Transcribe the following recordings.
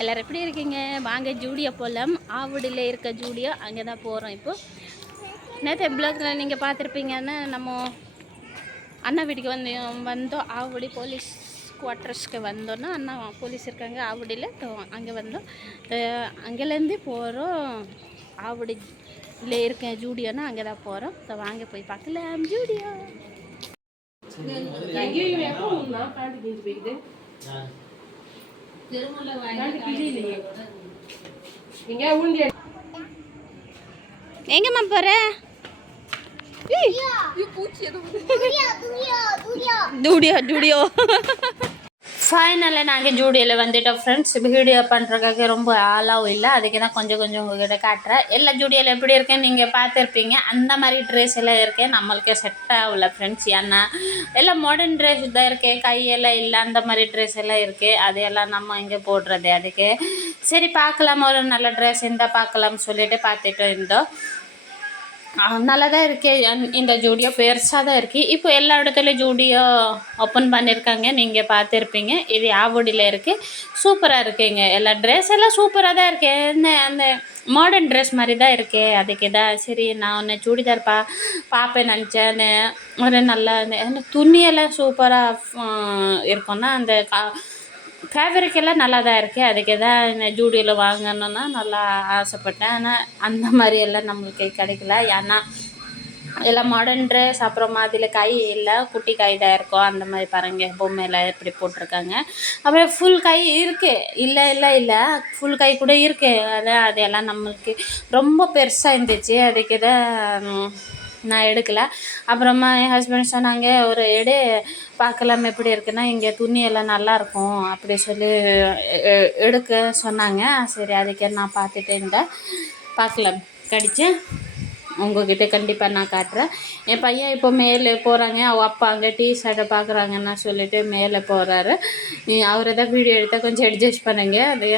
எல்லோரும் எப்படி இருக்கீங்க? வாங்க ஜூடியோ போகலாம். ஆவடியில் இருக்க ஜூடியோ அங்கே தான் போகிறோம். இப்போது நேற்று பிளாக்ல நீங்கள் பார்த்துருப்பீங்கன்னா நம்ம அண்ணா வீட்டுக்கு வந்தோம். ஆவடி போலீஸ் குவார்ட்டர்ஸ்க்கு வந்தோன்னா அண்ணா போலீஸ் இருக்காங்க ஆவடியில். அங்கே வந்தோம். அங்கேலேருந்து போகிறோம். ஆவடியில் இருக்க ஜூடியோன்னா அங்கே தான் போகிறோம். வாங்க போய் பார்க்கலாம் ஜூடியோ. எங்கம்மா போற? ஜூடியோ ஃபைனலாக நாங்கள் ஜூடியோவில் வந்துட்டோம் ஃப்ரெண்ட்ஸ். வீடியோ பண்ணுறதுக்காக ரொம்ப ஆளாகவும் இல்லை, அதுக்கு தான் கொஞ்சம் உங்கள்கிட்ட காட்டுறேன். எல்லா ஜூடியோவில் எப்படி இருக்கேன்னு நீங்கள் பார்த்துருப்பீங்க. அந்த மாதிரி ட்ரெஸ் எல்லாம் இருக்கேன், நம்மளுக்கு செட் ஆகல ஃப்ரெண்ட்ஸ். ஏன்னா எல்லாம் மாடர்ன் ட்ரெஸ் தான் இருக்கேன், கையெல்லாம் இல்லை, அந்த மாதிரி ட்ரெஸ் எல்லாம் இருக்குது. அதையெல்லாம் நம்ம இங்கே போடுறது. அதுக்கு சரி பார்க்கலாம், ஒரு நல்ல ட்ரெஸ் இருந்தால் பார்க்கலாம்னு சொல்லிட்டு பார்த்துட்டு இருந்தோம். நல்லா தான் இருக்கே. இந்த ஜூடியோ பெருசாக தான் இருக்குது. இப்போ எல்லா இடத்துலையும் ஜூடியோ ஓப்பன் பண்ணியிருக்காங்க, நீங்கள் பார்த்துருப்பீங்க. இது ஆவடியில் இருக்குது. சூப்பராக இருக்குங்க. எல்லா ட்ரெஸ் எல்லாம் சூப்பராக தான் இருக்கு. என்ன அந்த மாடர்ன் ட்ரெஸ் மாதிரி தான் இருக்கே. அதுக்கு தான் சரி நான் ஒன்று சுடிதார் பார்ப்பேன் நினச்சேன். ஒரு நல்லா அந்த துணியெல்லாம் சூப்பராக இருக்கும்னா அந்த ஃபேப்ரிக்கெல்லாம் நல்லா தான் இருக்குது. அதுக்கு தான் இந்த ஜூடியோவில் வாங்கணுன்னா நல்லா ஆசைப்பட்டேன். ஆனால் அந்த மாதிரி எல்லாம் நம்மளுக்கு கிடைக்கல. ஏன்னா எல்லாம் மாடர்ன் ட்ரெஸ், அப்புறமா அதில் கை இல்லை, குட்டி கை தான் இருக்கும். அந்த மாதிரி பாருங்க, பொம்மையில் எப்படி போட்டிருக்காங்க. அப்புறம் ஃபுல் கை இருக்குது, இல்லை ஃபுல் கை கூட இருக்குது. அதெல்லாம் நம்மளுக்கு ரொம்ப பெருசாக இருந்துச்சு. அதுக்கு தான் நான் எடுக்கலை. அப்புறமா என் ஹஸ்பண்ட் சொன்னாங்க, ஒரு பார்க்கலாம் எப்படி இருக்குன்னா இங்கே துணியெல்லாம் நல்லாயிருக்கும் அப்படி சொல்லி எடுக்க சொன்னாங்க. சரி அதுக்கே நான் பார்த்துட்டு இருந்தேன். பார்க்கலாம் கடிச்சு உங்கள்கிட்ட கண்டிப்பாக நான் காட்டுறேன். என் பையன் இப்போ மேலே போகிறாங்க, அவள் அப்பா அங்கே ஷர்ட்டை பார்க்குறாங்கன்னா சொல்லிவிட்டு மேலே போகிறாரு. அவரை தான் வீடியோ எடுத்தால் கொஞ்சம் அட்ஜஸ்ட் பண்ணுங்க. அது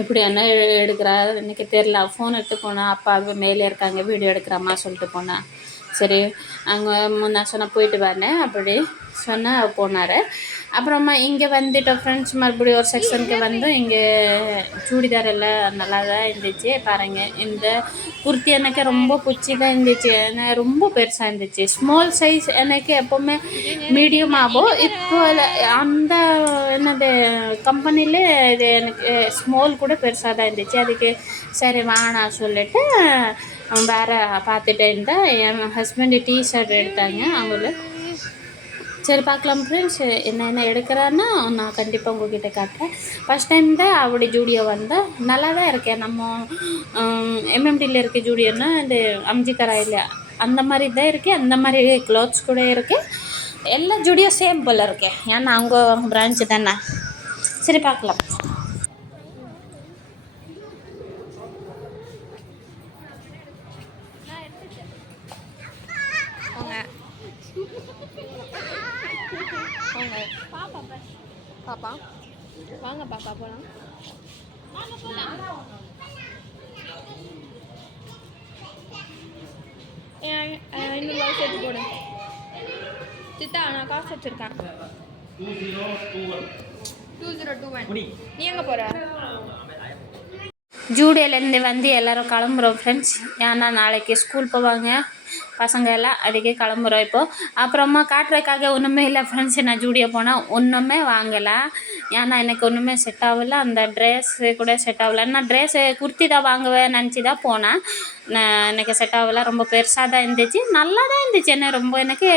இப்படி என்ன எடுக்கிறா இன்றைக்கி தெரில. ஃபோன் எடுத்து போனேன், அப்பா மேலே இருக்காங்க வீடியோ எடுக்கிறாம்மா சொல்லிட்டு போனேன். சரி அங்கே நான் சொன்னால் போயிட்டு வரேன் அப்படி சொன்னால் போனார். அப்புறமா இங்கே வந்துட்டோம் ஃப்ரெண்ட்ஸ். மறுபடியும் ஒரு செக்ஷனுக்கு வந்து இங்கே சுடிதார் எல்லாம் நல்லா தான் இருந்துச்சு. பாருங்கள், இந்த குர்த்தி எனக்கு ரொம்ப பிடிச்சி தான் இருந்துச்சு. ரொம்ப பெருசாக இருந்துச்சு. ஸ்மால் சைஸ் எனக்கு எப்போவுமே மீடியம் ஆகும். இப்போ அந்த என்னது கம்பெனிலே இது எனக்கு ஸ்மால் கூட பெருசாக தான் இருந்துச்சு. அதுக்கு சரி வேணாம் சொல்லிவிட்டு வேறு பார்த்துட்டே இருந்தேன். என் ஹஸ்பண்டு ஷர்ட் எடுத்தாங்க அவங்கள. சரி பார்க்கலாம் ஃப்ரெண்ட்ஸ், என்ன எடுக்கிறான்னா நான் கண்டிப்பாக உங்கள்கிட்ட காட்டுறேன். ஃபஸ்ட் டைம் தான் அப்படி ஜூடியோ வந்தால் நல்லா தான் இருக்கேன். நம்ம எம்எம்டியில் இருக்க ஜூடியோன்னா இந்த அம்ஜிக்கராயில் அந்த மாதிரி தான் இருக்குது. அந்த மாதிரி க்ளாத்ஸ் கூட இருக்குது. எல்லா ஜூடியோ சேம் போல் இருக்கேன். ஏன்னா அவங்க பிரான்ச்சு தானே. சரி பார்க்கலாம். பாப்பா வாங்க, பாப்பா போலாம். ஐநூறுரூவா சேர்த்து போடு சித்தா. நான் காசு வச்சுருக்கேன். 2021. நீ எங்கே போகிற? ஜூடியோலேருந்து வந்து எல்லோரும் கிளம்புறோம் ஃப்ரெண்ட்ஸ். ஏன்னா நாளைக்கு ஸ்கூல் போவாங்க பசங்க எல்லாம், அதுக்கே கிளம்புறோம் இப்போது. அப்புறமா காட்டுறதுக்காக ஒன்றுமே இல்லை ஃப்ரெண்ட்ஸ். நான் ஜூடியோ போனால் ஒன்றுமே வாங்கலை. ஏன்னா எனக்கு ஒன்றுமே செட் ஆகலை. அந்த ட்ரெஸ்ஸு கூட செட் ஆகலை. நான் ட்ரெஸ்ஸு குர்த்தி தான் வாங்குவேன் நினச்சி தான் போனேன். எனக்கு செட் ஆகலை. ரொம்ப பெருசாக தான் இருந்துச்சு, நல்லா தான் இருந்துச்சு. என்ன ரொம்ப எனக்கு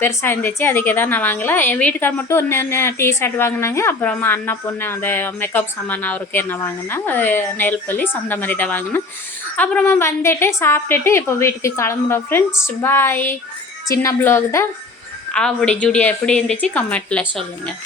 பெருசாக இருந்துச்சு, அதுக்கே தான் நான் வாங்கலை. என் வீட்டுக்கார் மட்டும் ஒன்று ஷர்ட் வாங்கினாங்க. அப்புறமா அண்ணா பொண்ணு அந்த மேக்கப் சாமான் அவருக்கு என்ன வாங்கினேன், நெயில் பாலிஷ் அந்த மாதிரி தான் வாங்கினேன். அப்புறமா வந்துட்டு சாப்பிட்டுட்டு இப்போ வீட்டுக்கு கிளம்புறோம் ஃப்ரெண்ட்ஸ். பாய். சின்ன ப்ளாக் தான். ஆவடி ஜூடியோ எப்படி இருந்துச்சு கமெண்ட்டில் சொல்லுங்கள்.